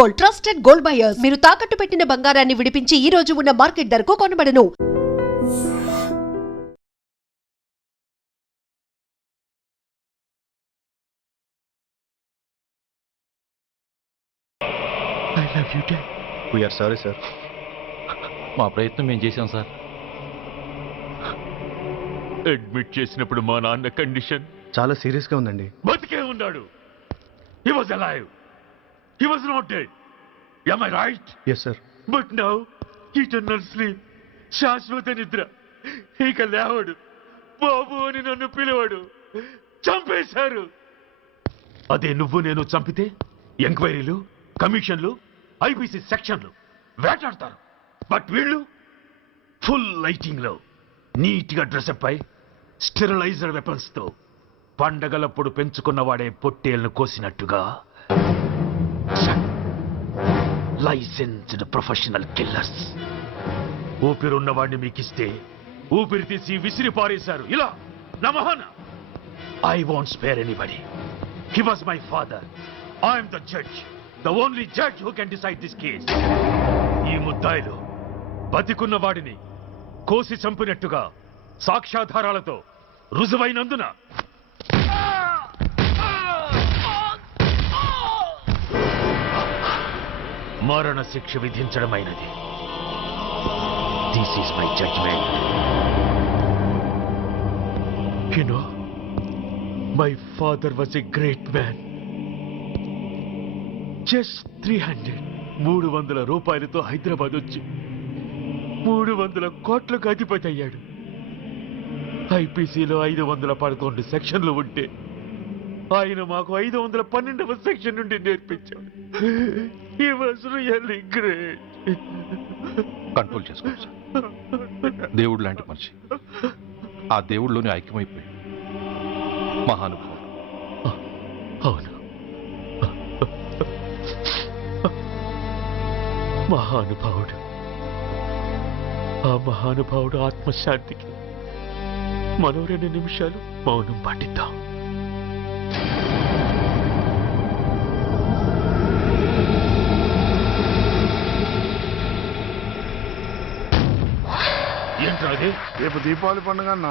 Gold, trusted gold buyers. మీరు తాకట్టు పెట్టిన బంగారాన్ని విడిపించి ఈ రోజు ఉన్న మార్కెట్ ధరకు కొనబడను. I love you, Dad. We are sorry, sir. మా ప్రయత్నం మేము చేశాం సార్. అడ్మిట్ చేసినప్పుడు మా నాన్న కండిషన్ చాలా సీరియస్ గా ఉందండి. బతికే ఉన్నాడు. He was alive. He was not dead. Am I right? Yes, sir. But now, eternal sleep. శాశ్వత నిద్ర. ఇక లేవడు. బాబు అని నన్ను పిలవడు. చంపేశారు. అదే నువ్వు నేను చంపితే ఎంక్వైరీలు, కమిషన్లు, ఐపీసీ సెక్షన్లు వేటాడతారు. బట్ వీళ్ళు ఫుల్ లైటింగ్ లో నీట్ గా డ్రెస్అప్ అయి స్టెరిలైజర్ వెపన్స్ తో పండగలప్పుడు పెంచుకున్న వాడే పొట్టేళ్లను కోసినట్టుగా లైసెన్స్డ్ ప్రొఫెషనల్ కిల్లర్స్. ఊపిరున్న వాడిని మీకిస్తే ఊపిరి తీసి విసిరి పారేశారు. ఇలా నమహన. I want spare anybody. He was my father. I'm the judge, the only judge who can decide this case. ఈ ముద్దాయిలు బతికున్న వాడిని కోసి చంపినట్టుగా సాక్ష్యాధారాలతో రుజువైనందున మరణ శిక్ష విధించడమైనది. This is my judgement. You know, my father was a great man. Just 300 రూపాయలతో హైదరాబాద్ వచ్చి 300 కోట్లకు అధిపతి అయ్యాడు. ఐపీసీలో 511 సెక్షన్లు ఉంటే ఆయన మాకు 512వ సెక్షన్ నుండి నేర్పించాడు. He was really great. Control చేసుకోవచ్చు సార్. దేవుడు లాంటి మనిషి. ఆ దేవుడిలోనే ఐక్యమైపోయాడు. మహానుభావుడు. అవును, మహానుభావుడు. ఆ మహానుభావుడు ఆత్మశాంతికి మనం 2 నిమిషాలు మౌనం పాటిద్దాం. ఏంట్రాది? రేపు దీపావళి పండుగ అన్నా.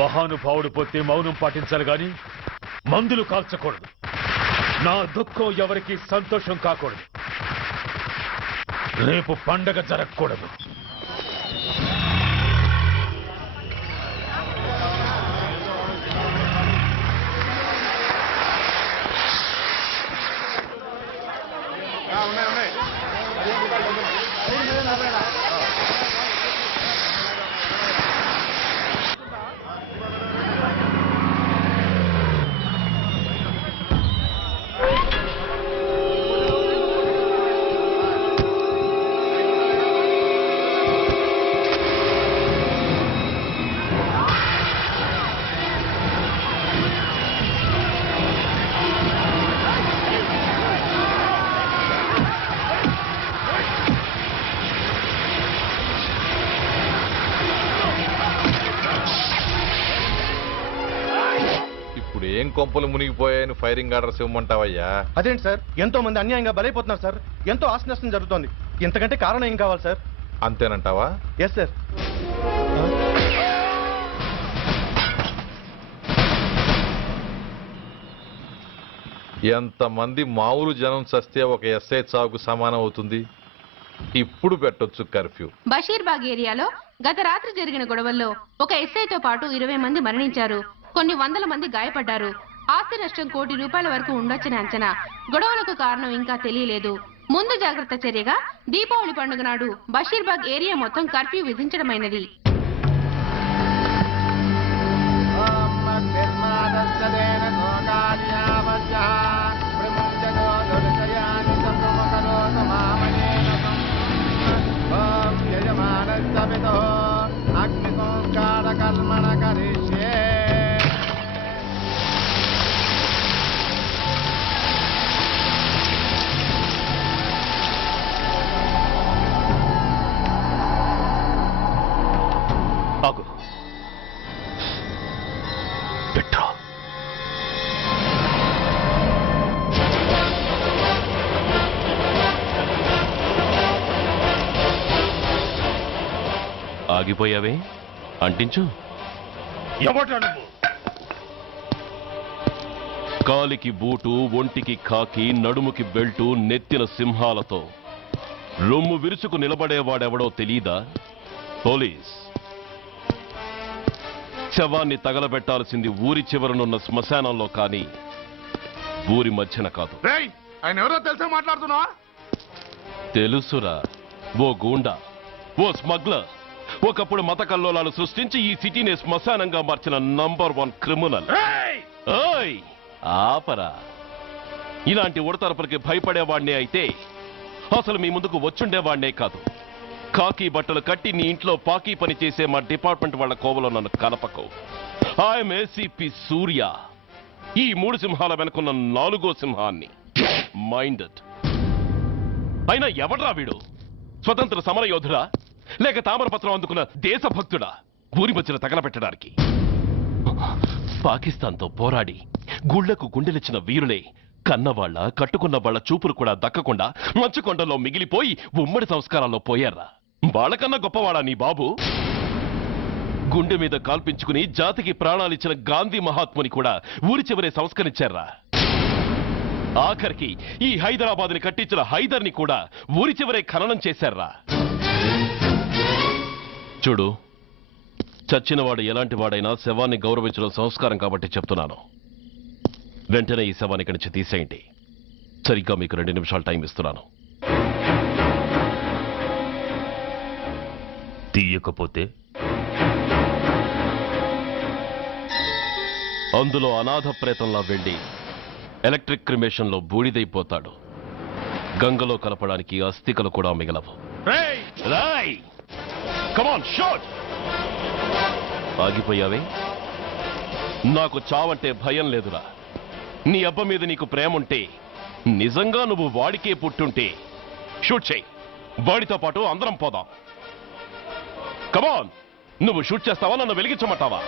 మహానుభావుడు పోతే మౌనం పాటించాలి గాని మందులు కాల్చకూడదు. నా దుఃఖం ఎవరికి సంతోషం కాకూడదు. రేపు పండగ జరగకూడదు. ఏం కొంపలు మునిగిపోయాయని ఫైరింగ్ ఆర్డర్స్ ఇవ్వమంటావయ్యా? అదేంటి సార్, ఎంతో మంది అన్యాయంగా బలైపోతున్నారు సార్. ఎంతో ఆస్తి నష్టం జరుగుతోంది. ఇంతకంటే కారణం ఏం కావాలి సార్? అంతేనంటావా? Yes sir. ఎంతమంది మామూలు జనం చస్తే ఒక ఎస్ఐ చావుకు సమానం అవుతుంది. ఇప్పుడు పెట్టొచ్చు కర్ఫ్యూ. బషీర్బాగ్ ఏరియాలో గత రాత్రి జరిగిన గొడవల్లో ఒక ఎస్ఐతో పాటు 20 మంది మరణించారు. కొన్ని వందల మంది గాయపడ్డారు. ఆస్తి నష్టం ₹1 కోటి వరకు ఉండొచ్చని అంచనా. గొడవలకు కారణం ఇంకా తెలియలేదు. ముందు జాగ్రత్త చర్యగా దీపావళి పండుగ నాడు బషీర్బాగ్ ఏరియా మొత్తం కర్ఫ్యూ విధించడమైనది. ఆగిపోయావే అంటించు. ఎవట నువ్వు? కాలికి బూటు, ఒంటికి కాకి, నడుముకి బెల్టు, నెత్తిన సింహాలతో రొమ్ము విరుచుకు నిలబడేవాడెవడో తెలీదా? పోలీస్. శవాన్ని తగలబెట్టాల్సింది ఊరి చివరనున్న శ్మశానంలో కానీ ఊరి మధ్యన కాదు. రేయ్, ఆయన ఎవరో తెలిసే మాట్లాడుతున్నావా? తెలుసురా, ఓ గూండా, ఓ స్మగ్లర్, ఒకప్పుడు మత కల్లోలాలు సృష్టించి ఈ సిటీని శ్మశానంగా మార్చిన నంబర్ 1 క్రిమినల్. ఓయ్ ఆపరా. ఇలాంటి ఉడతరపులకి భయపడేవాణ్ణే అయితే అసలు మీ ముందుకు వచ్చుండేవాణ్ణే కాదు. కాకి బట్టలు కట్టి నీ ఇంట్లో పాకీ పని చేసే మా డిపార్ట్మెంట్ వాళ్ళ కోవలో నన్ను కలపకు. ఐఎమ్ ఏసీపీ సూర్య, ఈ 3 సింహాల వెనుకున్న 4వ సింహాన్ని. మైండెడ్. అయినా ఎవడ్రా వీడు? స్వతంత్ర సమరయోధుడా లేక తామరపత్రం అందుకున్న దేశభక్తుడా ఊరి మధ్యన తగలబెట్టడానికి? పాకిస్తాన్తో పోరాడి గుళ్లకు గుండెలిచ్చిన వీరులే కన్నవాళ్ల కట్టుకున్న వాళ్ల చూపులు కూడా దక్కకుండా మంచుకొండలో మిగిలిపోయి ఉమ్మడి సంస్కారాల్లో పోయారా? వాళ్ళకన్నా గొప్పవాడా నీ బాబు? గుండె మీద కాల్పించుకుని జాతికి ప్రాణాలిచ్చిన గాంధీ మహాత్ముని కూడా ఊరి చివరే సంస్కరించారా? ఆఖరికి ఈ హైదరాబాద్ని కట్టించిన హైదర్ని కూడా ఊరి చివరే ఖననం చేశారా? చూడు, చచ్చినవాడు ఎలాంటి వాడైనా శవాన్ని గౌరవించడం సంస్కారం కాబట్టి చెప్తున్నాను. వెంటనే ఈ శవాన్ని ఇక్కడి నుంచి తీసేయండి. సరిగ్గా మీకు 2 నిమిషాలు టైం ఇస్తున్నాను. తీయకపోతే అందులో అనాథ ప్రేతంలా వెళ్లి ఎలక్ట్రిక్ క్రిమేషన్లో బూడిదైపోతాడు. గంగలో కలపడానికి అస్థికలు కూడా మిగలవు. రాయ్, కమాన్ షాట్. ఆగిపోయావే? నాకు చావంటే భయం లేదురా. నీ అబ్బ మీద నీకు ప్రేమ ఉంటే, నిజంగా నువ్వు వాడికే పుట్టుంటే షూట్ చేయి. వాడితో పాటు అందరం పోదాం. కమాన్, నువ్వు షూట్ చేస్తావా, నన్ను వెలిగించమంటావా?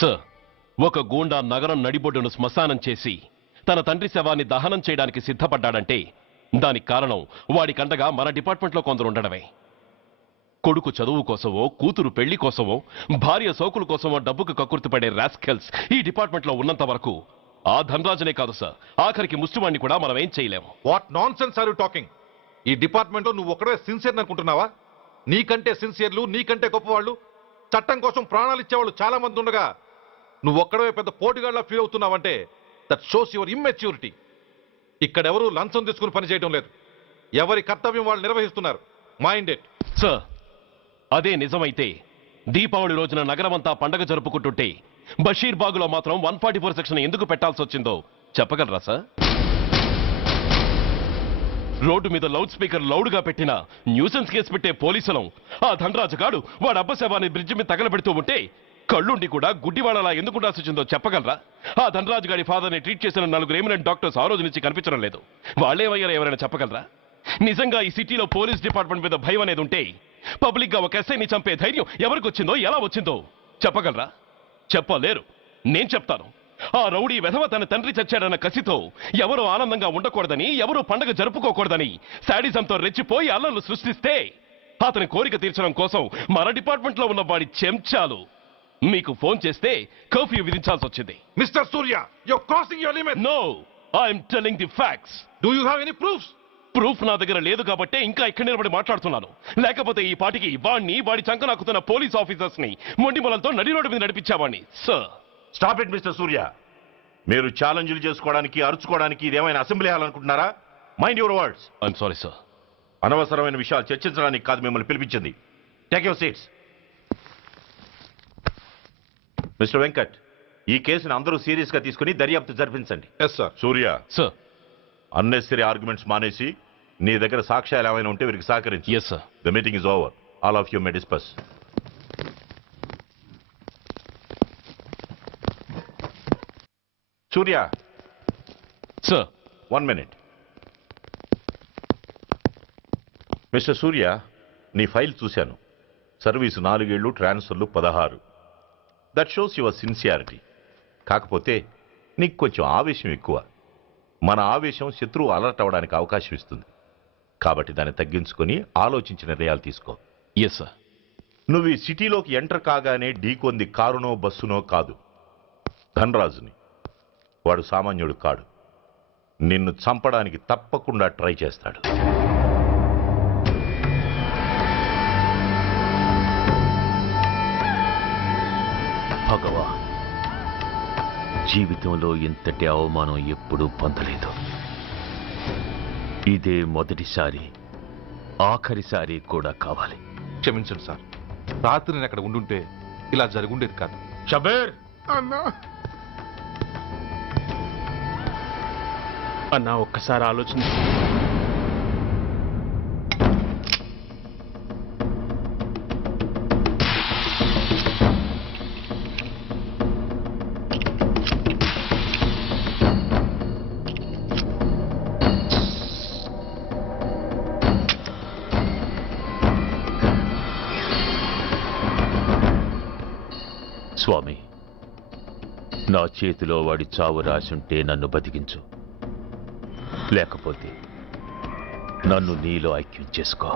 సార్, ఒక గూండా నగరం నడిబొడ్డును శ్మశానం చేసి తన తండ్రి శవాన్ని దహనం చేయడానికి సిద్ధపడ్డాడంటే దానికి కారణం వాడికండగా మన డిపార్ట్మెంట్లో కొందరు ఉండడమే. కొడుకు చదువు కోసమో, కూతురు పెళ్లి కోసమో, భార్య సోకుల కోసమో డబ్బుకు కక్కుర్తిపడే రాస్కెల్స్ ఈ డిపార్ట్మెంట్లో ఉన్నంత వరకు ఆ ధనరాజునే కాదు సార్, ఆఖరికి ముష్టివాణ్ణి కూడా మనం ఏం చేయలేము. What nonsense are you talking? ఈ డిపార్ట్మెంట్ లో నువ్వు ఒక్కడే సిన్సియర్ అనుకుంటున్నావా? నీకంటే సిన్సియర్లు, నీకంటే గొప్పవాళ్ళు, చట్టం కోసం ప్రాణాలు ఇచ్చేవాళ్ళు చాలా మంది ఉండగా నువ్వు ఒక్కడే పెద్ద పోటీగాళ్ళ ఫీల్ అవుతున్నావంటే దట్ షోస్ యువర్ ఇమ్మెచ్యూరిటీ. ఇక్కడెవరూ లంచం తీసుకుని పనిచేయడం లేదు. ఎవరి కర్తవ్యం వాళ్ళు నిర్వహిస్తున్నారు. Mind it. సార్, అదే నిజమైతే దీపావళి రోజున నగరమంతా పండగ జరుపుకుంటుంటే బషీర్బాగులో మాత్రం 144 సెక్షన్ ఎందుకు పెట్టాల్సి వచ్చిందో చెప్పగలరా సార్? రోడ్డు మీద లౌడ్ స్పీకర్ లౌడ్గా పెట్టిన న్యూసెన్స్ కేసు పెట్టే పోలీసులం ఆ ధనరాజుగాడు వాడు అబ్బ శవాన్ని బ్రిడ్జి మీద తగలబెడుతూ ఉంటే కళ్ళుండి కూడా గుడ్డివాడలా ఎందుకు ఉండాల్సి వచ్చిందో చెప్పగలరా? ఆ ధనరాజు గారి ఫాదర్ని ట్రీట్ చేసిన 4 ఎమినెంట్ డాక్టర్స్ ఆ రోజు నుంచి కనిపించడం లేదు. వాళ్ళేమయ్యారో ఎవరైనా చెప్పగలరా? నిజంగా ఈ సిటీలో పోలీస్ డిపార్ట్మెంట్ మీద భయం అనేది ఉంటే పబ్లిక్ గా ఒక ఎస్ఐని చంపే ధైర్యం ఎవరికి వచ్చిందో, ఎలా వచ్చిందో చెప్పగలరా? చెప్పలేరు. నేను చెప్తాను. ఆ రౌడీ వెధవ తన తండ్రి చచ్చాడన్న కసితో ఎవరూ ఆనందంగా ఉండకూడదని, ఎవరూ పండగ జరుపుకోకూడదని శాడిజంతో రెచ్చిపోయి అల్లర్లు సృష్టిస్తే అతని కోరిక తీర్చడం కోసం మన డిపార్ట్మెంట్ లో ఉన్న వాడి చెంచాలు మీకు ఫోన్ చేస్తే కర్ఫ్యూ విధించాల్సి వచ్చింది. Mister Surya, you're crossing your limit. No, I'm telling the facts. Do you have any proofs? Proof నా దగ్గర లేదు కాబట్టే ఇంకా ఇక్కడ నిలబడి మాట్లాడుతున్నాను. లేకపోతే ఈ పాటికి వాడి చంక నాకుతున్న పోలీస్ ఆఫీసర్స్ ని మొండి మొలలతో నడి రోడ్డు మీద నడిపించావాణ్ణి. Sir, stop it mister Surya. మీరు ఛాలెంజ్లు చేసుకోవడానికి, అరుచుకోవడానికి ఇదేమైనా అసెంబ్లీ హాల్ అనుకుంటున్నారా? Mind your words. I'm sorry sir. అనవసరమైన విషయాలు చర్చించడానికి కాదు మిమ్మల్ని పిలిపించింది. Take your seats. Mister Venkat, ఈ కేసును అందరూ సీరియస్ గా తీసుకుని దర్యాప్తు జరిపించండి. Yes sir. Surya, sir. Unnecessary arguments మానేసి నీ దగ్గర సాక్ష్యాలు ఏమైనా ఉంటే వీరికి సహకరించి. Yes sir. The meeting is over. All of you may discuss. Surya, sir. 1 minute. Mister సూర్య, నీ ఫైల్ చూశాను. సర్వీసు 4 ఏళ్లు, ట్రాన్స్ఫర్లు 16. That shows your sincerity. కాకపోతే నీకు కొంచెం ఆవేశం ఎక్కువ. మన ఆవేశం శత్రువు అలర్ట్ అవ్వడానికి అవకాశం ఇస్తుంది. కాబట్టి దాన్ని తగ్గించుకొని ఆలోచించి నిర్ణయాలు తీసుకో. Yes sir. నువ్వు ఈ సిటీలోకి ఎంటర్ కాగానే ఢీకొంది కారునో బస్సునో కాదు, ధనరాజుని. వాడు సామాన్యుడు కాడు. నిన్ను చంపడానికి తప్పకుండా ట్రై చేస్తాడు. భగవా, జీవితంలో ఇంతటి అవమానం ఎప్పుడూ పొందలేదు. ఇదే మొదటిసారి, ఆఖరిసారి కూడా కావాలి. క్షమించండి సార్, రాత్రి నేను అక్కడ ఉండుంటే ఇలా జరుగుండేది కాదు. షబీర్ అన్నా అన్నా, ఒక్కసారి ఆలోచన. స్వామి, నా చేతిలో వాడి చావు రాసుంటే నన్ను బతికించు, లేకపోతే నన్ను నీలో ఐక్యం చేసుకో.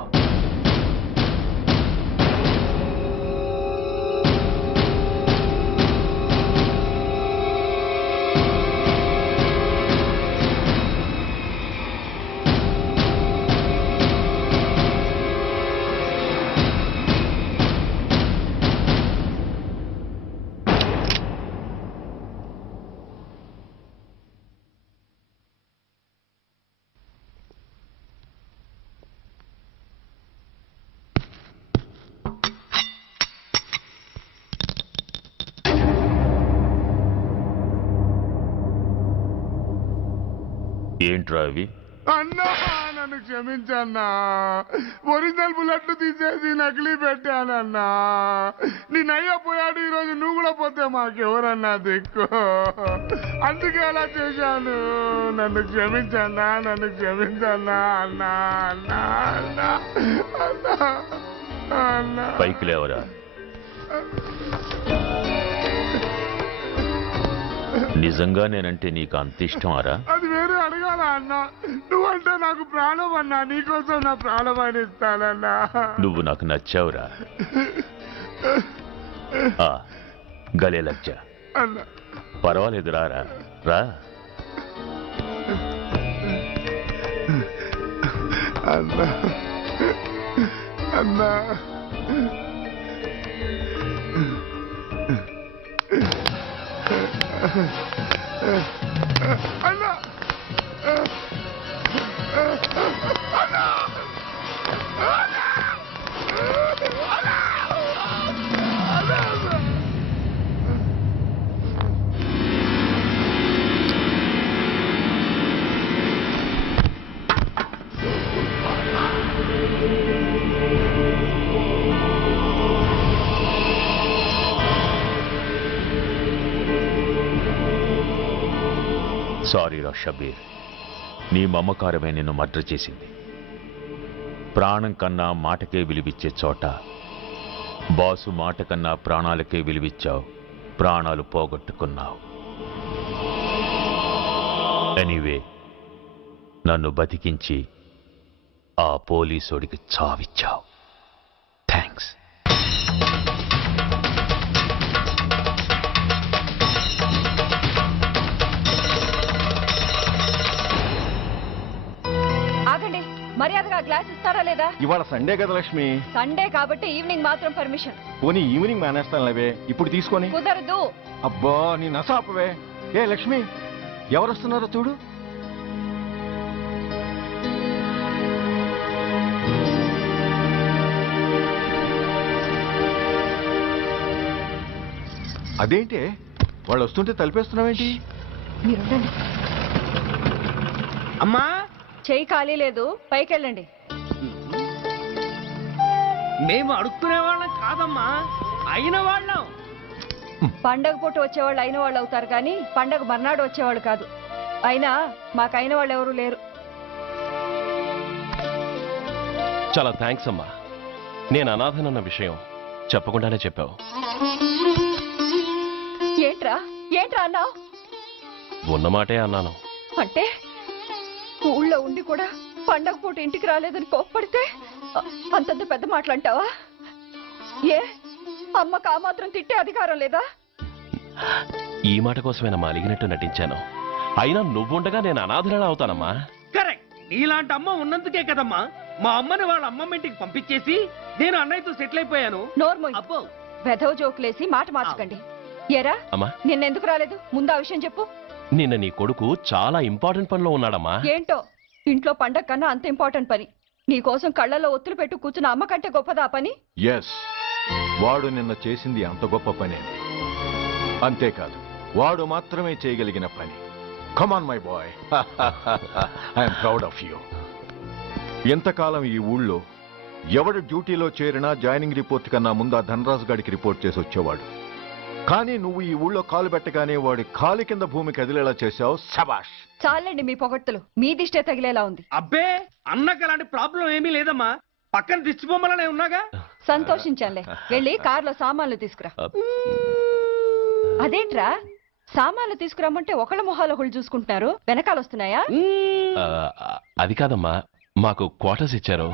ఏంట్రా అవి? అన్నా నన్ను క్షమించన్నా. ఒరిజినల్ బుల్లెట్లు తీసేసి నకిలీ పెట్టానన్నా. నేనయ్యా పోయాడు, ఈరోజు నువ్వు కూడా పోతే మాకెవరన్నా దిక్కు. అందుకే అలా చేశాను. నన్ను క్షమించన్నా, నన్ను క్షమించన్నా అన్నా అన్నా అన్నా అన్నా అన్నా. పైకి లేవరా. నిజంగా నేనంటే నీకు అంత ఇష్టమారా? అది వేరే అడగాల అన్నా. నువ్వంటే నాకు ప్రాణం అన్నా. నీకోసం నా ప్రాణమైన ఇస్తానన్నా. నువ్వు నాకు నచ్చావురా. గలే లజ్జ. అన్నా పర్వాలేదు, రారా రా. అన్నా అన్నా అన్నా సారీ రా షబీర్, నీ మమకారమే నిన్ను మర్డర్ చేసింది. ప్రాణం కన్నా మాటకే విలువిచ్చే చోట బాసు మాట కన్నా ప్రాణాలకే విలువిచ్చావు. ప్రాణాలు పోగొట్టుకున్నావు. ఎనీవే, నన్ను బతికించి ఆ పోలీసోడికి చావిచ్చావు. థ్యాంక్స్. ఆగండి, మర్యాదగా గ్లాస్ ఇస్తారా లేదా? ఇవాళ సండే కదా లక్ష్మి. సండే కాబట్టి ఈవినింగ్ మాత్రం పర్మిషన్. పోనీ ఈవినింగ్ మేనేస్తాను లేవే, ఇప్పుడు తీసుకొని. కుదరదు. అబ్బా నీ నసాపవే. ఏ లక్ష్మి, ఎవరు వస్తున్నారో చూడు. అదేంటి వాళ్ళు వస్తుంటే తలిపేస్తున్నావేంటి? మీరుండండి. అమ్మా చెయ్యి ఖాళీ లేదు, పైకి వెళ్ళండి. మేము అడుక్కునే వాళ్ళం కాదమ్మా, అయిన వాళ్ళం. పండగ పూట వచ్చేవాళ్ళు అయిన వాళ్ళు అవుతారు కానీ పండగ మర్నాడు వచ్చేవాళ్ళు కాదు. అయినా మాకు అయిన వాళ్ళు ఎవరు లేరు. చాలా థ్యాంక్స్ అమ్మా. నేను అనాథనన్న విషయం చెప్పకుండానే చెప్పావు. ఏంట్రా ఏంట్రా అన్నావు? ఉన్నమాటే అన్నాను. అంటే ఊళ్ళో ఉండి కూడా పండగ పూట ఇంటికి రాలేదని కోప్పడితే అంతంత పెద్ద మాటలంటావా? ఏ అమ్మకు ఆ మాత్రం తిట్టే అధికారం లేదా? ఈ మాట కోసమేనమ్మా అలిగినట్టు నటించాను. అయినా నువ్వుండగా నేను అనాథలా అవుతానమ్మా. కరెక్ట్. నీలాంటి అమ్మ ఉన్నందుకే కదమ్మా మా అమ్మని వాళ్ళ అమ్మమ్మ ఇంటికి పంపించేసి నేను అన్నయ్యతో సెటిల్ అయిపోయాను. నోర్మోయ్, అబ్బో వెధవ జోకులేసి మాట మార్చకండి. ఏరా అమ్మా, నిన్నెందుకు రాలేదు? ముందు ఆ విషయం చెప్పు. నిన్న నీ కొడుకు చాలా ఇంపార్టెంట్ పనిలో ఉన్నాడమ్మా. ఏంటో ఇంట్లో పండగ కన్నా అంత ఇంపార్టెంట్ పని. నీ కోసం కళ్ళల్లో ఒత్తులు పెట్టు కూర్చున్న అమ్మ కంటే గొప్పదా పని? ఎస్, వాడు నిన్న చేసింది అంత గొప్ప పనే. అంతేకాదు, వాడు మాత్రమే చేయగలిగిన పని. Come on my boy, I'm proud of you. ఎంతకాలం ఈ ఊళ్ళో ఎవడు డ్యూటీలో చేరినా జాయినింగ్ రిపోర్ట్ కన్నా ముందు ఆ ధనరాజు గారికి రిపోర్ట్ చేసి వచ్చేవాడు. కానీ నువ్వు ఈ ఊళ్ళో కాలు పెట్టగానే వాడి కాలు కింద భూమి కదిలేలా చేశావు. శబాష్. చాలండి మీ పొగడ్తలు. మీ దిష్టే తగిలేలా ఉంది. అబ్బే అన్నకు అలాంటి ప్రాబ్లం ఏమీ లేదమ్మా. పక్కన దిష్టి బొమ్మలనే ఉన్నాగా. సంతోషించాలే. వెళ్ళి కారులో సామాన్లు తీసుకురా. అదేంట్రా సామాన్లు తీసుకురామంటే ఒకళ్ళ మొహాలు ఒకళ్ళు చూసుకుంటున్నారు, వెనకాల వస్తున్నాయా? అది కాదమ్మా, మాకు క్వార్టర్స్ ఇచ్చారు.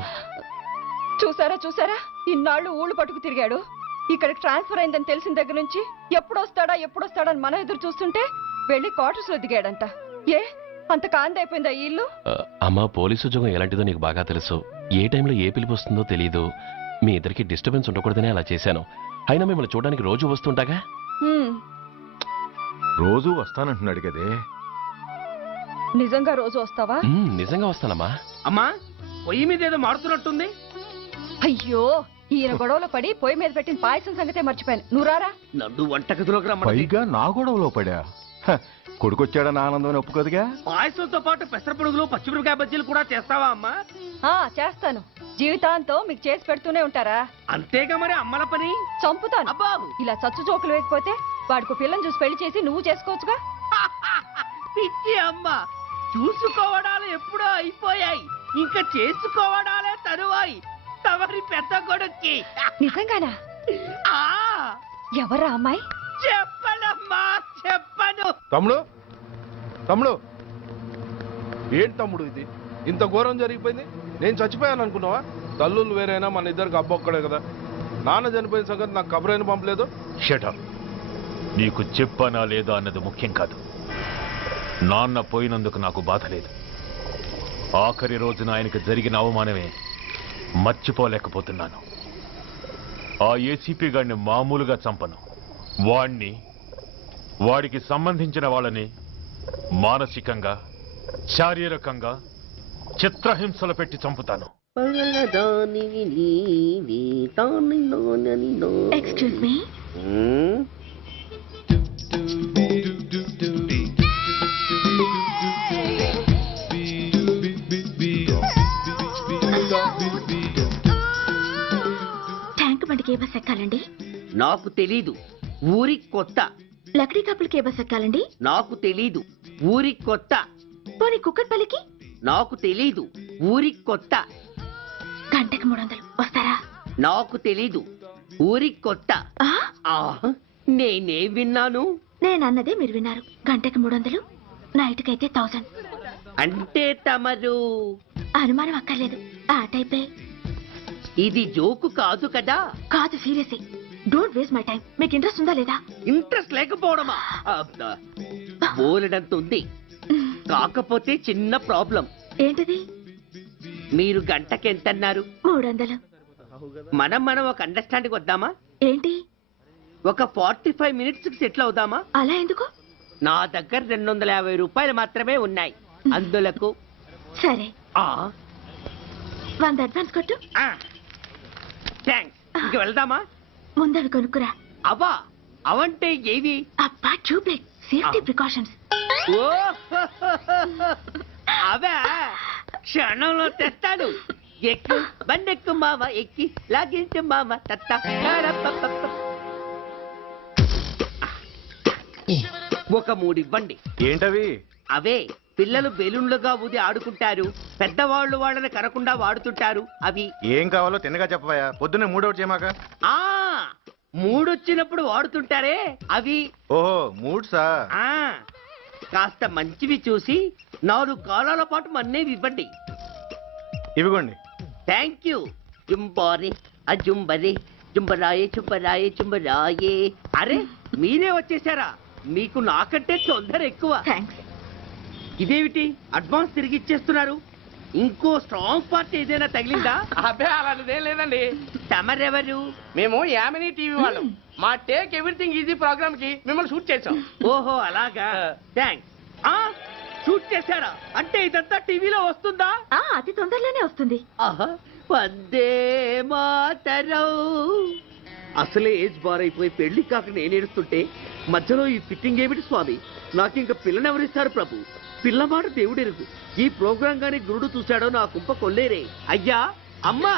చూసారా చూసారా, ఇన్నాళ్ళు ఊళ్ళు పట్టుకు తిరిగాడు. ఇక్కడికి ట్రాన్స్ఫర్ అయిందని తెలిసిన దగ్గర నుంచి ఎప్పుడొస్తాడని మనం ఎదురు చూస్తుంటే వెళ్ళి క్వార్టర్స్ లో దిగాడంట. ఏ అంత కాందైపోయిందా ఈ ఇల్లు? అమ్మా, పోలీసు ఉద్యోగం ఎలాంటిదో నీకు బాగా తెలుసు. ఏ టైంలో ఏ పిలుపు వస్తుందో తెలియదు. మీ ఇద్దరికి డిస్టర్బెన్స్ ఉండకూడదనే అలా చేశాను. అయినా మిమ్మల్ని చూడడానికి రోజు వస్తుంటాగా. రోజు వస్తానంటున్నాడు కదే. నిజంగా రోజు వస్తావా? నిజంగా వస్తానమ్మా. అమ్మా, పొయ్యి మీద ఏదో మారుతున్నట్టుంది. అయ్యో, ఈయన గొడవలో పడి పొయ్యి మీద పెట్టిన పాయసం సంగతే మర్చిపోయాను. నువ్వు రారా. నన్ను వంటగదిలోకి రమ్మని. పైగా నా గొడవలో పడా. కొడుకొచ్చాడని ఆనందం ఒప్పుకోదుగా. పాయసంతో పాటు పెసరపొడుగులు పచ్చిమిరపకాయ బజ్జీలు కూడా చేస్తావా అమ్మా? చేస్తాను. జీవితాంతో మీకు చేసి పెడుతూనే ఉంటారా? అంతేగా మరి అమ్మల పని. చంపుతాను. అబ్బా, ఇలా చచ్చు జోకులు వేయకపోతే వాడికి పిల్లని చూసి పెళ్లి చేసి నువ్వు చేసుకోవచ్చుగా. పిచ్చి అమ్మ, చూసుకోవడాలు ఎప్పుడో అయిపోయాయి, ఇంకా చేసుకోవడాలే తరువాయి తమరి పెద్ద కొడుక్కి. నిజంగానా? ఎవరా అమ్మాయి? చెప్పనమ్మా, చెప్పను. తమ్ముడు ఏంటి తమ్ముడు ఇది? ఇంత ఘోరం జరిగిపోయింది. నేను చచ్చిపోయాను అనుకున్నావా? తల్లులు వేరైనా మన ఇద్దరికి అబ్బొక్కడే కదా. నాన్న చనిపోయిన సంగతి నాకు కబురైన పంపలేదు. షటప్. నీకు చెప్పనా లేదా అన్నది ముఖ్యం కాదు. నాన్న పోయినందుకు నాకు బాధ లేదు. ఆఖరి రోజున ఆయనకు జరిగిన అవమానమే మర్చిపోలేకపోతున్నాను. ఆ ఏసీపీ గారిని మామూలుగా చంపను. వాడికి సంబంధించిన వాళ్ళని మానసికంగా, శారీరకంగా చిత్రహింసలు పెట్టి చంపుతాను. Excuse me. ట్యాంక్ బండికి ఏ బస్ ఎక్కాలండి? నాకు తెలీదు, ఊరి కొత్త. లక్డీ కప్పులకి ఏ బస్ ఎక్కాలండి? నాకు తెలీదు, ఊరి కొత్త. పోనీ కుక్కట్పల్లికి? నాకు తెలీదు, ఊరి కొత్త. గంటకి 300 వస్తారా? నాకు తెలీదు, ఊరి కొత్త. నేనే విన్నాను. నేనన్నదే మీరు విన్నారు. గంటకి 300, నైట్కైతే 1000. అంటే తమరు అనుమానం అక్కర్లేదు, ఆ టైపే. ఇది జోకు కాదు కదా? కాదు, serious. Don't waste my time. మీకు ఇంట్రెస్ట్ ఉందా లేదా? ఇంట్రెస్ట్ లేకపోవడమా? బోలెడంత ఉంది. కాకపోతే చిన్న ప్రాబ్లం. ఏంటిది? మీరు గంటకి ఎంత అన్నారు? 300. మనం ఒక అండర్స్టాండింగ్ వద్దామా? ఏంటి? ఒక 45 మినిట్స్ కి సెటిల్ అవుదామా? అలా ఎందుకు? నా దగ్గర 250 రూపాయలు మాత్రమే ఉన్నాయి. అందులకు సరే, 100 అడ్వాన్స్ కొట్టు. థ్యాంక్స్. ఇంక వెళ్దామా? ముందవి కొనుక్కురా. అవా అవంటే ఏవి? అబ్బా, ట్యూబ్లైట్, సేఫ్టీ ప్రికాషన్స్. అవే క్షణంలో తెస్తాను. ఎక్కు, బండెక్కు మావ, ఎక్కి లాగించు మావ. ఒక 3 ఇవ్వండి. ఏంటవి? అవే పిల్లలు బెలూన్లుగా ఊది ఆడుకుంటారు, పెద్దవాళ్ళు వాళ్ళని కరకుండా వాడుతుంటారు. అవి ఏం కావాలో తిన్నగా చెప్పవా? పొద్దున్నే మూడోటి చేయమాక. మూడొచ్చినప్పుడు వాడుతుంటారే అవి. ఓహో మూడ్సా? ఆ కాస్త మంచివి చూసి 4 కాలాల పాటు మన్నేవి ఇవ్వండి. ఇవిగోండి. Thank you. జుంబారే అజుంబరే జుంబరాయే చుంబరాయే చుంబరాయే. అరే మీరే వచ్చేసారా? మీకు నాకంటే తొందర ఎక్కువ. ఇదేమిటి అడ్వాన్స్ తిరిగి ఇచ్చేస్తున్నారు? ఇంకో స్ట్రాంగ్ పార్టీ ఏదైనా తగిలిందా? అబ్బే అలాంటిదేం లేదండి. తమరెవరు? మేము యామినీ టీవీ వాళ్ళం. మా టేక్ ఎవ్రీథింగ్ ఈజీ ప్రోగ్రామ్ కి మిమ్మల్ని షూట్ చేసాం. ఓహో అలాగా, థ్యాంక్స్. షూట్ చేశారా? అంటే ఇదంతా టీవీలో వస్తుందా? అతి తొందరలోనే వస్తుంది. వందే మాతరం. అసలే ఏజ్ బార్ అయిపోయి పెళ్లి కాక నేను ఏడుస్తుంటే మధ్యలో ఈ ఫిట్టింగ్ ఏమిటి స్వామి? నాకు ఇంకా పిల్లనెవరిస్తారు ప్రభు? పిల్లమాట దేవుడెరుగు. ఈ ప్రోగ్రాం గాని గురుడు చూశాడో నా కుంప కొల్లేరే. అయ్యా అమ్మా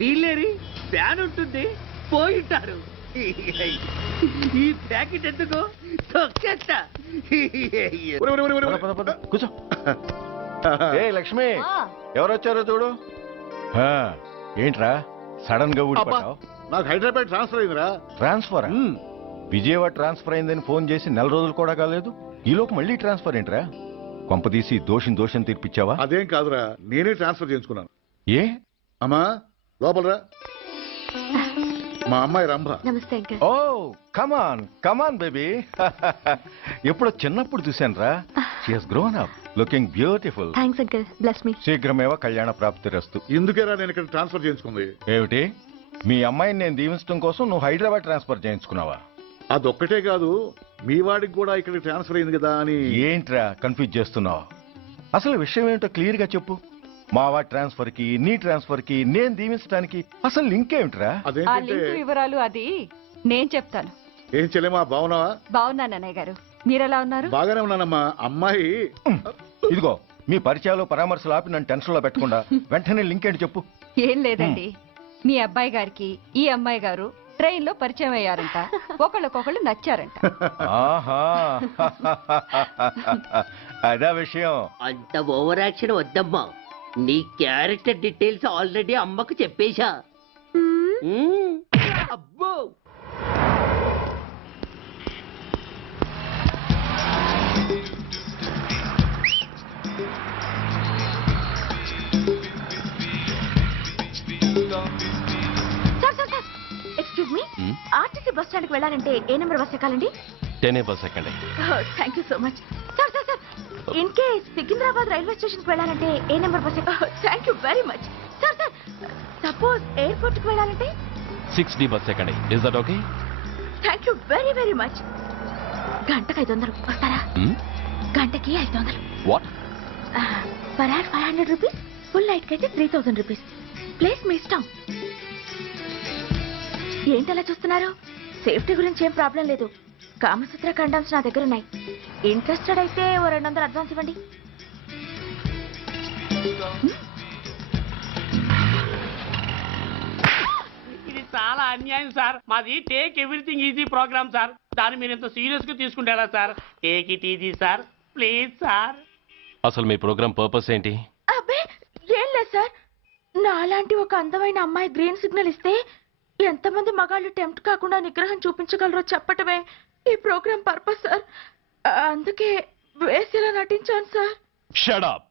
వీళ్ళేరి ఫ్యాన్ ఉంటుంది పోయింటారు. ఈ ప్యాకెట్ ఎందుకు తొక్కేస్తా. కూర్చో. ఏ లక్ష్మి, ఎవరొచ్చారో చూడు. ఏంట్రా సడన్ గా ఊడిపడ్డావు? నాకు హైదరాబాద్ ట్రాన్స్ఫర్ అయిందిరా. ట్రాన్స్ఫర్? విజయవాడ ట్రాన్స్ఫర్ అయిందని ఫోన్ చేసి 4 రోజులు కూడా కాలేదు. ఈలోపు మళ్ళీ ట్రాన్స్ఫర్ ఏంట్రా? కొంపదీసి దోషం తీర్పిచ్చావా? అదేం కాదురా, నేనే ట్రాన్స్ఫర్ చేయించుకున్నాను. ఏ అమ్మా లోపలరా. మా అమ్మాయి రంభ. నమస్తే. Oh come on baby. ఎప్పుడో చిన్నప్పుడు చూశాను రా. She has grown up, looking beautiful. Thanks uncle, bless me. శీఘ్రమేవ కళ్యాణ ప్రాప్తిరస్తు. ఇందుకేరా నేను ఇక్కడ ట్రాన్స్ఫర్ చేయించుకుంది. ఏమిటి, మీ అమ్మాయిని నేను దీవించడం కోసం నువ్వు హైదరాబాద్ ట్రాన్స్ఫర్ చేయించుకున్నావా? అదొక్కటే కాదు, మీ వాడికి కూడా ఇక్కడ ట్రాన్స్ఫర్ అయింది కదా అని. ఏంట్రా కన్ఫ్యూజ్ చేస్తున్నావు? అసలు విషయం ఏంటో క్లియర్ గా చెప్పు. మా వాడి ట్రాన్స్ఫర్ కి నీ ట్రాన్స్ఫర్ కి నేను దీవించడానికి అసలు లింక్ ఏమిట్రా? అదేంటంటే వివరాలు అది నేను చెప్తాను. ఏం చెల్లెమా, బాగున్నావా? బాగున్నాను అన్నయ్య గారు, మీరెలా ఉన్నారు? బాగానే ఉన్నానమ్మా. అమ్మాయి ఇదిగో మీ పరిచయాలు పరామర్శలు ఆపి నన్ను టెన్షన్ లో పెట్టకుండా వెంటనే లింక్ ఏంటి చెప్పు. ఏం లేదండి, మీ అబ్బాయి గారికి ఈ అమ్మాయి గారు ట్రైన్ లో పరిచయం అయ్యారంట. ఒకళ్ళకొకళ్ళు నచ్చారంట. ఆహా అదా విషయం. అంత ఓవర్ యాక్షన్ వద్దమ్మా. నీ క్యారెక్టర్ డీటెయిల్స్ ఆల్రెడీ అమ్మకు చెప్పేశా. అబ్బో excuse me, RTC bus stand కి వెళ్ళాలంటే ఏ నెంబర్ బస్ ఎక్కాలండి? 10 బస్ ఎక్కండి. Thank you so much. Sir sir sir, in case Secunderabad railway station కి వెళ్ళాలంటే ఏ నెంబర్ బస్ ఎక్కాలి? Thank you very much. Sir sir, suppose airport కి వెళ్ళాలంటే 6D బస్ ఎక్కండి. Is that okay? Thank you very very much. గంటకి 500 వస్తారా? గంటకి 500. What? Per hour 500 rupees, full night కి అయితే 3000 రూపీస్. ప్లేస్ మీ ఇష్టం. ఏంటలా చూస్తున్నారు? సేఫ్టీ గురించి ఏం ప్రాబ్లం లేదు. కామసూత్ర కండమ్స్ నా దగ్గర ఉన్నాయి. ఇంట్రెస్టెడ్ అయితే ఓ 200 అడ్వాన్స్ ఇవ్వండి. ఇది చాలా అన్యాయం సార్. మాది take everything easy program sir. దాన్ని మీరు ఇంత సీరియస్ గా తీసుకుంటారా sir? Take it easy sir, please sir. అసలు మీ ప్రోగ్రామ్ పర్పస్ ఏంటి? అబ్బే ఏం లేదు సార్, నాలాంటి ఒక అందమైన అమ్మాయి గ్రీన్ సిగ్నల్ ఇస్తే ఎంతమంది మగాళ్ళు టెంప్ట్ కాకుండా నిగ్రహం చూపించగలరో చెప్పటమే ఈ ప్రోగ్రామ్ పర్పస్ సార్. అందుకే వేసిలా నటించాను సార్. Shut up.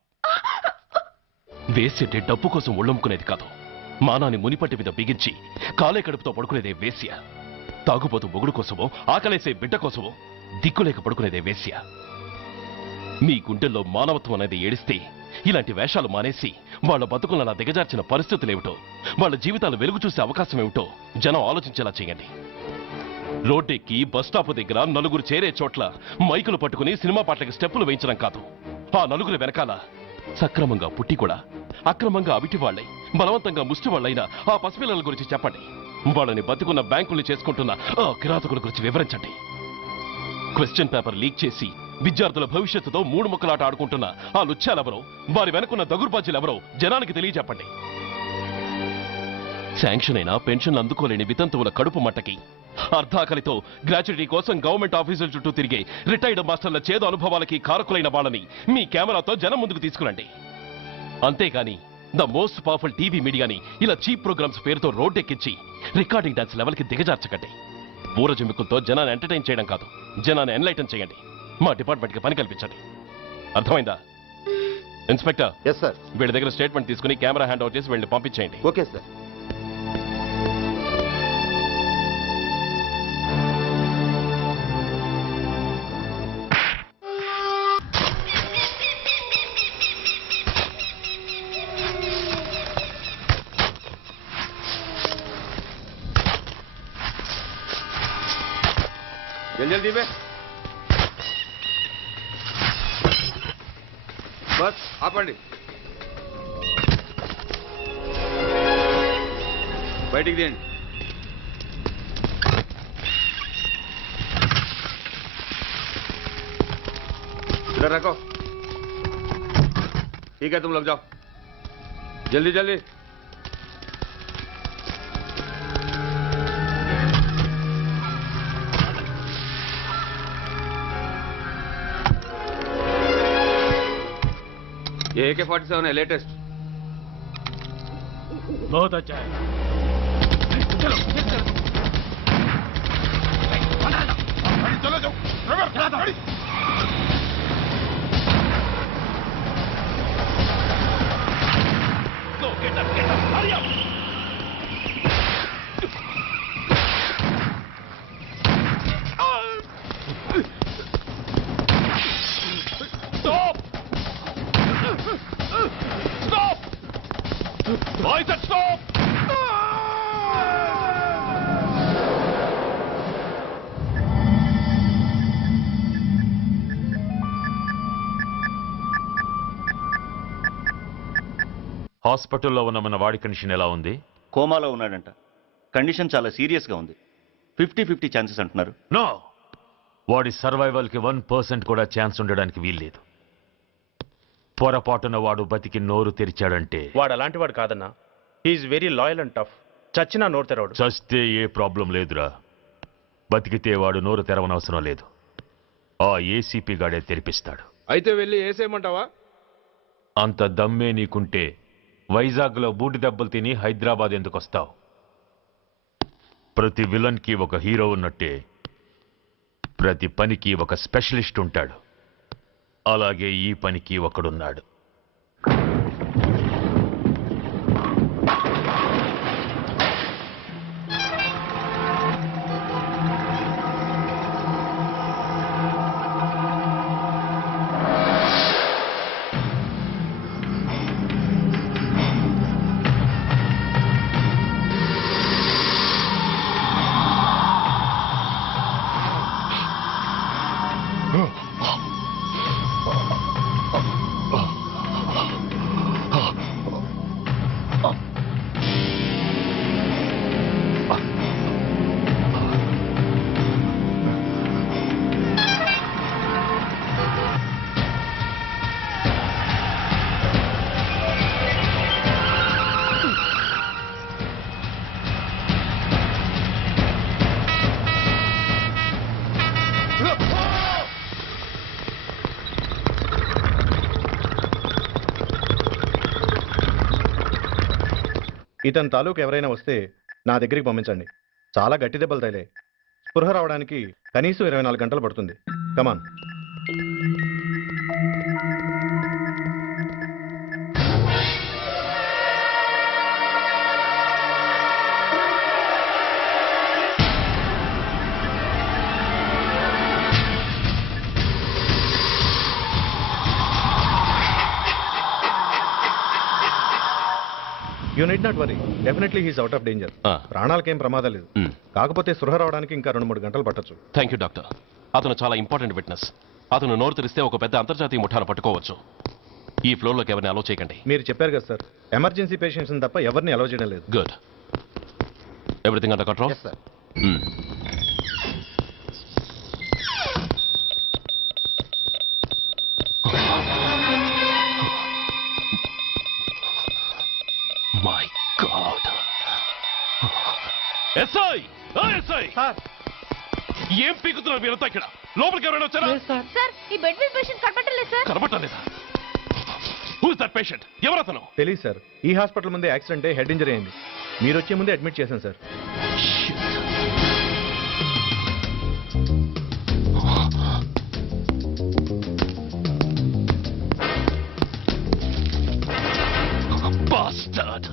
వేసి డబ్బు కోసం ఒళ్ళమ్ముకునేది కాదు. మానాన్ని మునిపట్టి మీద బిగించి కాలే కడుపుతో పడుకునేదే వేశ్య. తాగుపోతూ మొగుడు కోసమో ఆకలేసే బిడ్డ కోసమో దిక్కులేక పడుకునేదే వేశ్య. మీ గుండెల్లో మానవత్వం అనేది ఏడిస్తే ఇలాంటి వేషాలు మానేసి వాళ్ళ బతుకులను అలా దిగజార్చిన పరిస్థితులేమిటో, వాళ్ళ జీవితాలు వెలుగు చూసే అవకాశం ఏమిటో జనం ఆలోచించేలా చేయండి. రోడ్డెక్కి బస్టాప్ దగ్గర నలుగురు చేరే చోట్ల మైకులు పట్టుకుని సినిమా పాటలకి స్టెప్పులు వేయించడం కాదు. ఆ నలుగురు వెనకాల సక్రమంగా పుట్టి కూడా అక్రమంగా అవిటి వాళ్ళై బలవంతంగా ముష్టి వాళ్ళైన ఆ పసిపిల్లల గురించి చెప్పండి. వాళ్ళని బతుకున్న బ్యాంకుల్ని చేసుకుంటున్న ఆ కిరాతకుల గురించి వివరించండి. క్వశ్చన్ పేపర్ లీక్ చేసి విద్యార్థుల భవిష్యత్తుతో 3 ముక్కలాట ఆడుకుంటున్న ఆ లుచ్చాలెవరో, వారి వెనుకున్న దగుర్బాజీలెవరో జనానికి తెలియజెప్పండి. శాంక్షన్ అయినా పెన్షన్లు అందుకోలేని వితంతువుల కడుపు మట్టకి, అర్ధాకలితో గ్రాట్యుటీ కోసం గవర్నమెంట్ ఆఫీసుల చుట్టూ తిరిగే రిటైర్డ్ మాస్టర్ల చేదు అనుభవాలకి కారకులైన వాళ్ళని మీ కెమెరాతో జనం ముందుకు తీసుకురండి. అంతేకాని ద మోస్ట్ పవర్ఫుల్ టీవీ మీడియాని ఇలా చీప్ ప్రోగ్రామ్స్ పేరుతో రోడ్డెక్కించి రికార్డింగ్ డాన్స్ లెవెల్కి దిగజార్చకండి. ఊర జమ్మికులతో జనాన్ని ఎంటర్టైన్ చేయడం కాదు, జనాన్ని ఎన్లైటన్ చేయండి. మా డిపార్ట్మెంట్కి పని కల్పించండి. అర్థమైందా? ఇన్స్పెక్టర్. Yes sir. వీళ్ళ దగ్గర స్టేట్మెంట్ తీసుకుని కెమెరా హ్యాండ్ అవుట్ చేసి వీళ్ళని పంపించేయండి. Okay sir. जल्दी में बस ఆపండి. బయటికి తీయండి. इधर रखो. ठीक है, तुम लोग जाओ जल्दी जल्दी. ये AK-47 है, लेटेस्ट. बहुत अच्छा है. चलो चलो जाओ. Go, get up, hurry up. Stop! Stop! I said stop! హాస్పిటల్లో ఉన్న మన వాడి కండిషన్ ఎలా ఉంది? కోమాలో ఉన్నాడంట. కండిషన్ చాలా సీరియస్గా ఉంది. 50-50 ఛాన్సెస్ అంటున్నారు. నో, వాడి సర్వైవల్కి 1% కూడా ఛాన్స్ ఉండడానికి వీల్లేదు. పొరపాటున వాడు బతికి నోరు తెరిచాడంటే వాడు అలాంటి వాడు కాదన్నా. He's very loyal and tough. చచ్చినా నోరు తెరవడు. చస్తే ఏ ప్రాబ్లం లేదురా. బతికితే వాడు నోరు తెరవనవసరం లేదు. ఆ ఏసీపీ గాడే తెరిపిస్తాడు. అయితే వెళ్ళి ఏసేయమంటావా? అంత దమ్మే నీకుంటే వైజాగ్లో బూటి దెబ్బలు తిని హైదరాబాద్ ఎందుకు వస్తావు? ప్రతి విలన్కి ఒక హీరో ఉన్నట్టే ప్రతి పనికి ఒక స్పెషలిస్ట్ ఉంటాడు. అలాగే ఈ పనికి ఒకడున్నాడు. ఇతని తాలూకు ఎవరైనా వస్తే నా దగ్గరికి పంపించండి. చాలా గట్టి దెబ్బలు తగిలాయి. స్పృహ రావడానికి కనీసం 24 గంటలు పడుతుంది. Come on. You need not worry. Definitely he's out of danger. ప్రాణాలకేం ప్రమాదం లేదు. కాకపోతే స్పృహ రావడానికి ఇంకా 2-3 గంటలు పట్టొచ్చు. Thank you doctor. అతను చాలా ఇంపార్టెంట్ విట్నెస్. అతను నోరు తెరిస్తే ఒక పెద్ద అంతర్జాతీయ ముఠాను పట్టుకోవచ్చు. ఈ ఫ్లోర్లోకి ఎవరిని అలో చేయకండి. మీరు చెప్పారు కదా సార్, ఎమర్జెన్సీ పేషెంట్స్ తప్ప ఎవరిని అలో చేయడం లేదు. Good. Everything under control? Sir. My God. SI! SI! ఏం పీకుతున్నారు మీరంతా ఇక్కడ? లోపలికి ఎవరైనా వచ్చారా? సార్, ఈ బెడ్ మీద పేషెంట్ కనబట్టలేదు సార్. కనబట్టలేదా? Who's that patient? ఎవరతను? తెలియదు సార్. ఈ హాస్పిటల్ ముందే యాక్సిడెంట్ హెడ్ ఇంజరీ అయింది. మీరు వచ్చే ముందే అడ్మిట్ చేశాను sir. Bastard!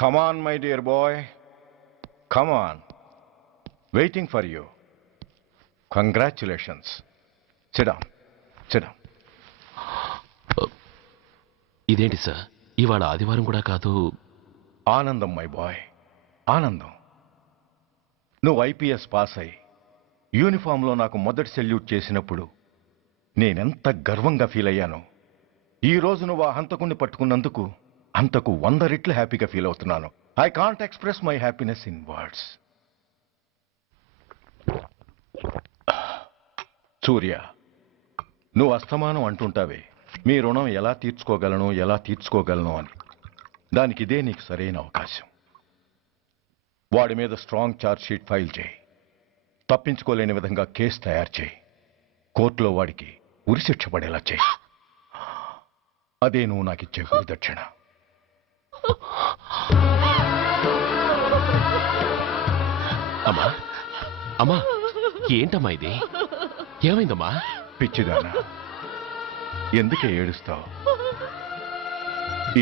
Come on, my dear boy. Come on. Waiting for you. Congratulations. Sit down. Sit down. ఇదేంటి సార్, ఇవాళ ఆదివారం కూడా కాదు. ఆనందం మై బాయ్, ఆనందం. నువ్వు ఐపీఎస్ పాస్ అయి యూనిఫామ్లో నాకు మొదటి సెల్యూట్ చేసినప్పుడు నేనెంత గర్వంగా ఫీల్ అయ్యానో, ఈ రోజు నువ్వు ఆ హంతకుణ్ణి పట్టుకున్నందుకు అంతకు 100 రెట్లు హ్యాపీగా ఫీల్ అవుతున్నాను. I can't express my happiness in words. Surya, నువ్వు అస్తమానం అంటుంటావే మీ రుణం ఎలా తీర్చుకోగలను అని. దానికి ఇదే నీకు సరైన అవకాశం. వాడి మీద స్ట్రాంగ్ ఛార్జ్ షీట్ ఫైల్ చేయి. తప్పించుకోలేని విధంగా కేసు తయారు చేయి. కోర్టులో వాడికి ఉరిశిక్ష పడేలా చేయి. అదే నువ్వు నాకిచ్చే గురుదక్షిణ. అమ్మా, అమ్మా, ఏంటమ్మా ఇది? ఏమైందమ్మా? పిచ్చిదానా, ఎందుకే ఏడుస్తావు?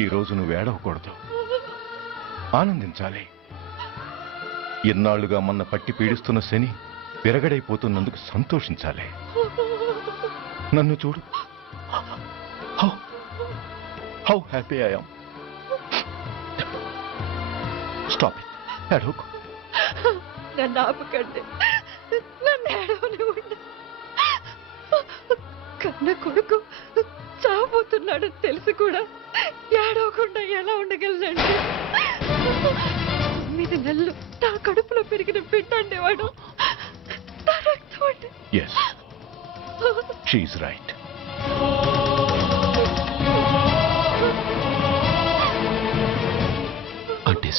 ఈరోజు నువ్వు ఏడవకూడదు, ఆనందించాలి. ఎన్నాళ్లుగా మన పట్టి పీడిస్తున్న శని విరగడైపోతున్నందుకు సంతోషించాలి. నన్ను చూడు, how happy I am. Stop it, ఏడవకు. నన్ను ఆపకండి, నన్ను ఏడవనివ్వండి. కన్న కొడుకు చావబోతున్నాడని తెలిసి కూడా ఏడవకుండా ఎలా ఉండగలనండి? 9 నెలలు నా కడుపులో పెరిగిన బిడ్డ అండేవాడు. Yes, she's right.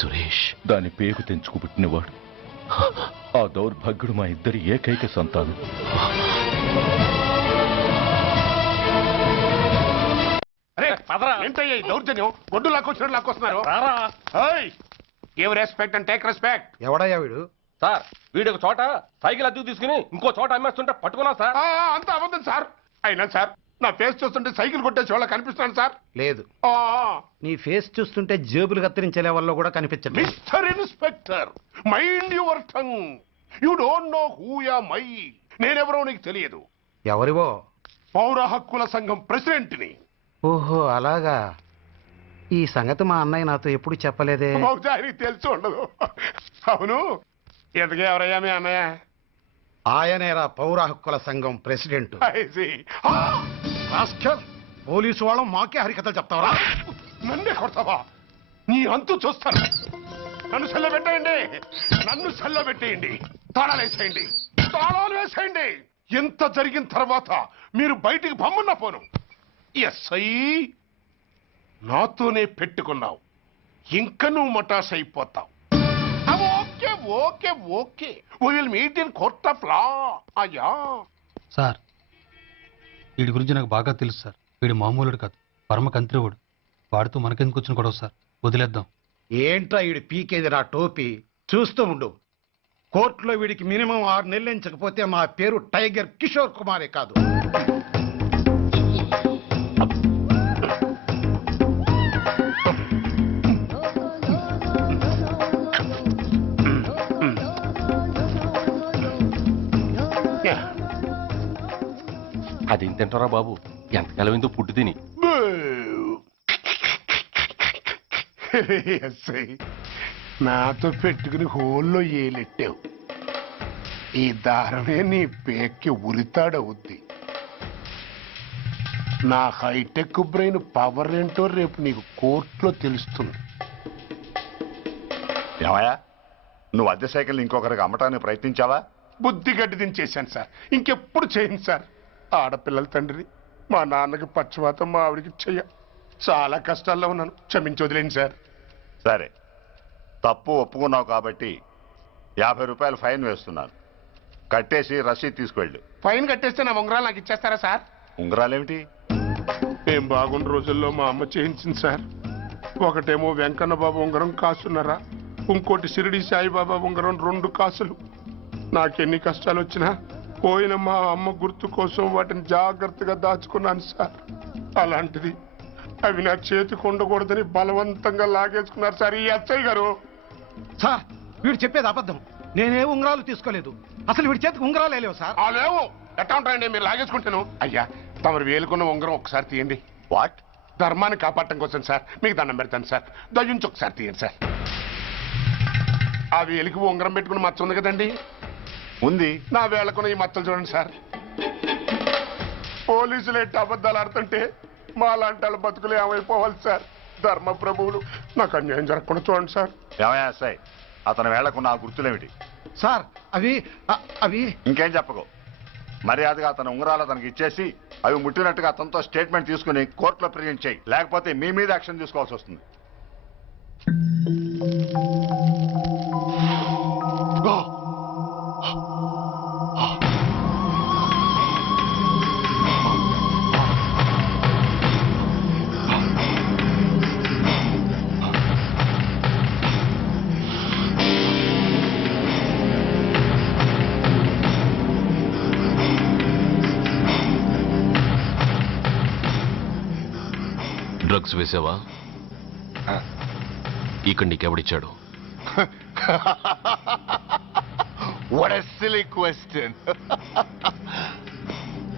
సురేష్ దాని పేగు తెంచుకు పుట్టినవాడు. ఆ దౌర్భాగ్యుడు మా ఇద్దరి ఏకైక సంతానం. ఏంటయ్యా ఈ దౌర్జన్యం? గొడ్డు లాక్కొచ్చినట్టు లాక్కొస్తున్నారు. Give respect and take respect. ఎవడయ్యా వీడు? సార్ వీడు ఒక చోట సైకిల్ అద్దెకు తీసుకుని ఇంకో చోట అమ్మేస్తుంటే పట్టుకున్నా సార్. అంత అబద్ధం సార్. అయినా సార్ నా ఫేస్ చూస్తుంటే సైకిల్ కొట్టే చోళ్ళ కనిపిస్తున్నాను సార్. లేదు, నీ ఫేస్ చూస్తుంటే జేబులు కత్తిరించే లెవెల్లో కూడా కనిపించదు. Mister inspector, mind your tongue. You don't know who am I. నేనెవరో నీకు తెలియదు. ఎవరివో? పౌర హక్కుల సంఘం ప్రెసిడెంట్ని. ఓహో అలాగా. ఈ సంగతి మా అన్నయ్య నాతో ఎప్పుడు చెప్పలేదే. బహుశా ఆయనకి తెలిసి ఉండదు. అవును, ఎదుగే ఎవరయ్యా మీ అన్నయ్య? ఆయనేరా పౌర హక్కుల సంఘం ప్రెసిడెంట్. పోలీసు వాళ్ళం మాకే హరికథలు చెప్తావరా? నన్నే కొడతావా? నీ అంతు చూస్తాను. నన్ను సెల్ల పెట్టేయండి, నన్ను సెల్ల పెట్టేయండి. తాళాలు వేసేయండి, తాళాలు వేసేయండి. ఎంత జరిగిన తర్వాత మీరు బయటికి పమ్మన్నా పోను. ఎస్ఐ నాతోనే పెట్టుకున్నావు, ఇంకా నువ్వు మటాస్ అయిపోతావు. Okay okay okay, will meet in court of law. అయ్యా సార్, వీడి గురించి నాకు బాగా తెలుసు సార్. వీడు మామూలుడు కాదు, పరమ కంత్రివుడు. వాడితో మనకెందుకు వచ్చిన గొడవ సార్? వదిలేద్దాం. ఏంట్రా వీడి పీకేది నా టోపీ? చూస్తూ ఉండు. కోర్టులో వీడికి మినిమం 6 నెలలు ఎంచకపోతే మా పేరు టైగర్ కిషోర్ కుమారే కాదు. అదేం తింటారా బాబు? ఎంతకాలం ఎందుకు పుట్టు తిని. నాతో పెట్టుకుని హోల్లో ఏలెట్టావు. ఈ దారమే నీ పేక్కి ఉరితాడవుద్ది. నా హైటెక్ బ్రెయిన్ పవర్ ఏంటో రేపు నీకు కోర్టులో తెలుస్తుంది. ఏమయ్యా, నువ్వు అద్దె సైకిల్ ఇంకొకరికి అమ్మటానికి ప్రయత్నించావా? బుద్ధి గడ్డి దించేశాను సార్, ఇంకెప్పుడు చేయను సార్. ఆడపిల్లల తండ్రి, మా నాన్నకి పక్షవాతం, మా ఆవిడికి చెయ్య. చాలా కష్టాల్లో ఉన్నాను, క్షమించి వదిలేండి సార్. సరే, తప్పు ఒప్పుకున్నావు కాబట్టి 50 రూపాయలు ఫైన్ వేస్తున్నాను. కట్టేసి రసీదు తీసుకువెళ్ళు. ఫైన్ కట్టేస్తే నా ఉంగరాలు నాకు ఇచ్చేస్తారా సార్? ఉంగరాలేమిటి? ఏం బాగున్న రోజుల్లో మా అమ్మ చేయించింది సార్. ఒకటేమో వెంకన్న బాబు ఉంగరం కాసున్నారా, ఇంకోటి షిరిడి సాయిబాబా ఉంగరం 2 కాసులు. నాకెన్ని కష్టాలు వచ్చినా పోయిన మా అమ్మ గుర్తు కోసం వాటిని జాగ్రత్తగా దాచుకున్నాను సార్. అలాంటిది అవి నా చేతికి ఉండకూడదని బలవంతంగా లాగేసుకున్నారు సార్ ఈ ఎస్ఐ గారు. సార్, వీడు చెప్పేది అబద్ధం. నేనే ఉంగరాలు తీసుకోలేదు. అసలు వీడి చేతికి ఉంగరాలు లేవు సార్. లేవు. ఎట్టా ఉంటాయండి మీరు లాగేసుకుంటాను? అయ్యా, తమరు వేలుకున్న ఉంగరం ఒకసారి తీయండి. వాట్? ధర్మాన్ని కాపాడటం కోసం సార్, మీకు దండం పెడతాను సార్. దయ్యుంచి ఒకసారి తీయండి సార్. ఆ వేలికి ఉంగరం పెట్టుకుని మచ్చ ఉంది కదండి? ఉంది. నా వేళకున్న ఈ మచ్చలు చూడండి సార్. పోలీసులు ఎట్టి అబద్ధాలు ఆడుతుంటే మా లాంటి వాళ్ళ బతుకులు ఏమైపోవాలి సార్? ధర్మ ప్రభువులు, నాకు అన్యాయం జరగకుండా చూడండి సార్. ఏమయ్యా సార్, అతని వేళకున్న ఆ గుర్తులేమిటి? సార్, అవి ఇంకేం చెప్పకు. మర్యాదగా అతని ఉంగరాలు అతనికి ఇచ్చేసి అవి ముట్టినట్టుగా అతనితో స్టేట్మెంట్ తీసుకుని కోర్టులో ప్రెజెంట్ చేయి. లేకపోతే మీ మీద యాక్షన్ తీసుకోవాల్సి వస్తుంది. డ్రగ్స్ వేసావా? ఇక్కడ నీకెవడిచ్చాడు? What a silly question.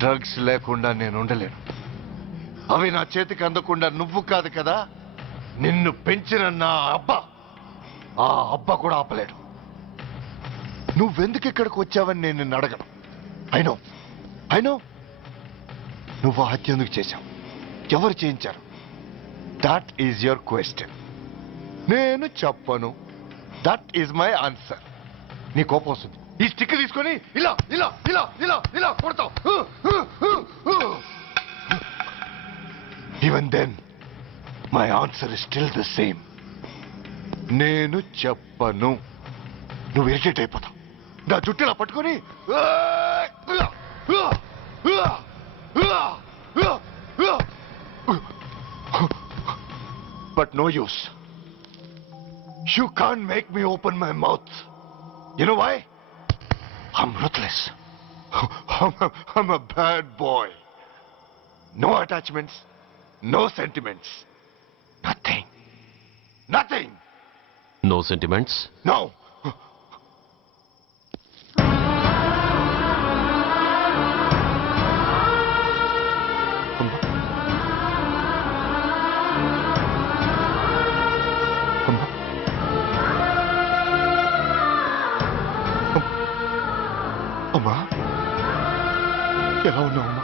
Drugs లేకుండా నేను ఉండలేను. అవి నా చేతికి అందకుండా నువ్వు కాదు కదా, నిన్ను పెంచిన నా అబ్బా, ఆ అబ్బా కూడా ఆపలేడు. నువ్వెందుకు ఇక్కడికి వచ్చావని నేను నిన్ను అడగను. అయినో నువ్వు హత్య ఎందుకు చేశావు, ఎవరు చేయించారు? That is your question. నేను చెప్పను. That is my answer. నీ కోపం వస్తుంది, ఈ స్టిక్ తీసుకొని ఇలా ఇలా ఇలా ఇలా ఇలా కొడతావు. Even then my answer is still the same. నేను చెప్పను. నువ్వు ఇరిటేట్ అయిపోతావు. నా జుట్టులా పట్టుకొని but no use. You can't make me open my mouth. You know why? I'm ruthless. I'm a bad boy. No attachments, no sentiments. Nothing. Nothing. No sentiments? No. అమ్మా, ఎలా ఉన్నావమ్మా?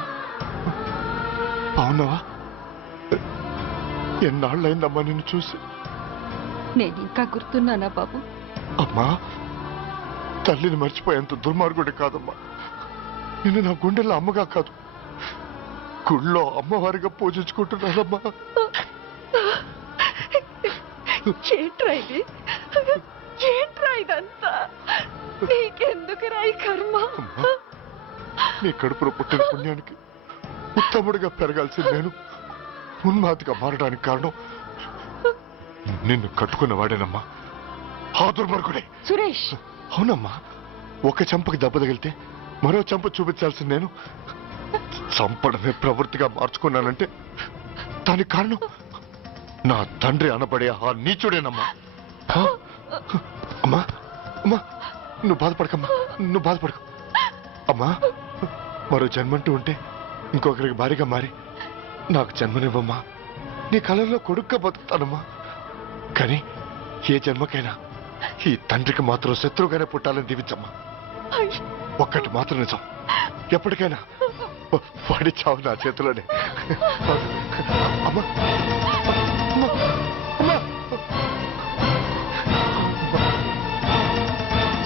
బాగున్నావా? ఎన్నాళ్ళైందమ్మా నిన్ను చూసి? నేను ఇంకా గుర్తున్నానా బాబు? అమ్మా, తల్లిని మర్చిపోయేంత దుర్మార్గుడి కాదమ్మా. నిన్ను నా గుండెల్లో అమ్మగా కాదు, గుళ్ళో అమ్మవారిగా పూజించుకుంటున్నానమ్మా. ఏంట్రా ఇది? ఏంట్రా ఇదంతా? నీకెందుకు రాయి కర్మ? నీ కడుపులో పుట్టిన పుణ్యానికి ఉత్తముడిగా పెరగాల్సింది నేను ఉన్మాదిగా మారడానికి కారణం నిన్ను కట్టుకున్న వాడేనమ్మా. ఆ దుర్మార్గుడే సురేష్. అవునమ్మా, ఒక చెంపకి దెబ్బ తగిలితే మరో చెంప చూపించాల్సింది నేను చంపడమే ప్రవృత్తిగా మార్చుకున్నానంటే దానికి కారణం నా తండ్రి అనబడే ఆ నీచుడేనమ్మా. అమ్మా అమ్మా, నువ్వు బాధపడకమ్మా, నువ్వు బాధపడకు అమ్మా. మరో జన్మంటూ ఉంటే ఇంకొకరికి భారీగా మారి నాకు జన్మనివ్వమ్మా. నీ కళల్లో కొడుగ్గా బతుకుతానమ్మా. కానీ ఏ జన్మకైనా ఈ తండ్రికి మాత్రం శత్రువుగానే పుట్టాలని దీవించమ్మా. ఒక్కటి మాత్రం నిజం, ఎప్పటికైనా వాడి చావు నా చేతిలోనే. అమ్మా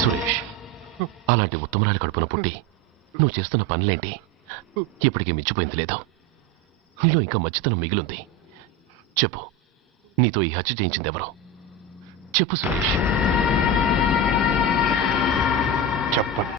సురేష్, అలాంటి ఉత్తమరాలి కడుపున పుట్టి నువ్వు చేస్తున్న పనులేంటి? ఇప్పటికీ మించిపోయింది లేదు. నీలో ఇంకా మంచితనం మిగిలింది. చెప్పు, నీతో ఈ హత్య చేయించింది ఎవరు? చెప్పు సురేష్. చెప్పండి.